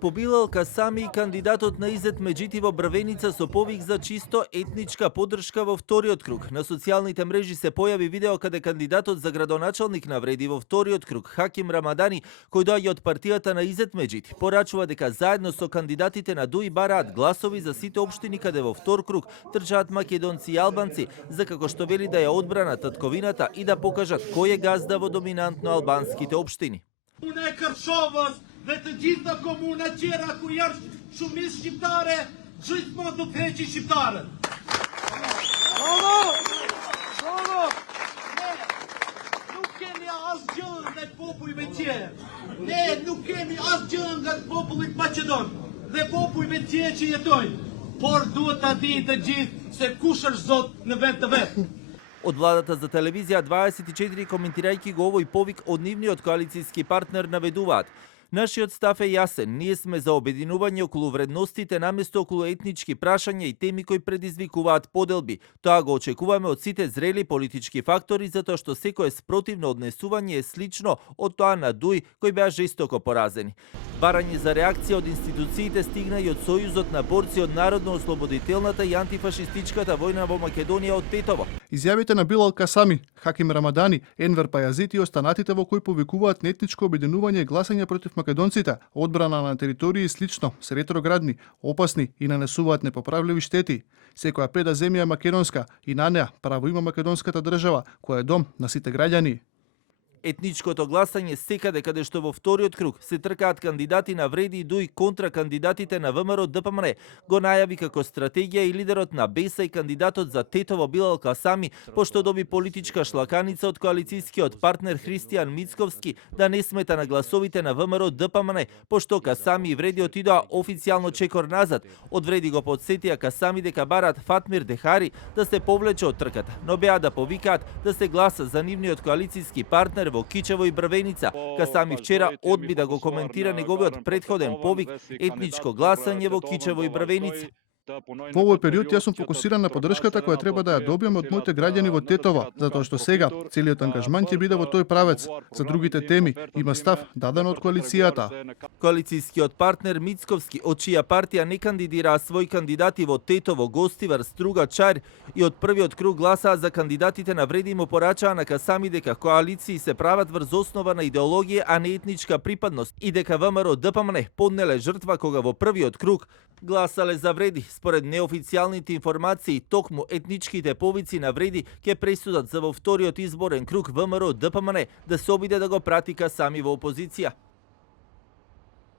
По Билал Касами, кандидатот на Изет Меджити во Брвеница со повик за чисто етничка поддршка во вториот круг. На социјалните мрежи се појави видео каде кандидатот за градоначалник на Вреди во вториот круг, Хаким Рамадани, кој доаѓа од партијата на Изет Меджити, порачува дека заедно со кандидатите на ДУИ бараат гласови за сите општини каде во втор круг трчаат македонци и албанци, за како што вели да ја одбрана татковината и да покажат кој е газда во доминантно албанските општини. Unë e Kërçovës dhe të gjitha komuna tjera ku janë shumicë shqiptare, gjithmonë do të heqin shqiptarët. Ne nuk kemi asgjë nga popujve tjerë. Ne nuk kemi asgjë nga populli Maqedon dhe popujve tjerë që jetojnë. Por duhet ta dinë të gjithë se kush është Zot në vend të vet. Од владата за телевизија 24 коментирајќи го овој повик од нивниот коалицијски партнер наведуваат: "Нашиот став е јасен, ние сме за обединување околу вредностите наместо околу етнички прашања и теми кои предизвикуваат поделби. Тоа го очекуваме од сите зрели политички фактори затоа што секое спротивно однесување е слично од тоа на ДУИ кои беа жестоко поразени." Барање за реакција од институциите стигна и од Сојузот на борци од Народно-ослободителната и антифашистичката војна во Македонија од Тетово. Изјавите на Билал Касами, Хаким Рамадани, Енвер Пајазити и останатите во кои повикуваат на етничко обединување и гласање против македонците, одбрана на територии слично, се ретроградни, опасни и нанесуваат непоправливи штети. Секоја педа земја е македонска и на неа право има македонската држава, која е дом на сите граѓани. Етничкото гласање секаде каде што во вториот круг се тркаат кандидати на Вреди и ДУИ контра кандидатите на ВМРО ДПМН, го најави како стратегија и лидерот на БЕСА и кандидатот за Тетово Билал Касами, пошто доби политичка шлаканица од коалицијскиот партнер Христијан Мицковски да не смета на гласовите на ВМРО ДПМН, пошто Касами и Вреди отидоа официјално чекор назад. Од Вреди го подсетија Касами дека бараат Фатмир Дехари да се повлече од трката, но беа да повикаат да се гласа за нивниот коалицијски партнер во Кичево и Брвеница. Касами вчера одби да го коментира неговиот претходен повик етничко гласање во Кичево и Брвеница. Во овој период јас сум фокусиран на поддршката која треба да ја добиам од моите граѓани во Тетово, затоа што сега целиот ангажман ќе биде во тој правец. За другите теми има став даден од коалицијата. Коалицијскиот партнер Мицковски, од чија партија не кандидираа своји кандидати во Тетово, Гостивар, Струга, Чар и од првиот круг гласаа за кандидатите на Вреди, му порачаа на Касами дека коалиции се прават врз основа на идеологија, а не етничка припадност и дека ВМРО ДПМН поднеле жртва кога во првиот круг гласале за Вреди. Според неофицијалните информации, токму етничките повици на Вреди ќе пресудат за во вториот изборен круг ВМРО ДПМН да се обиде да го прати Касами во опозиција.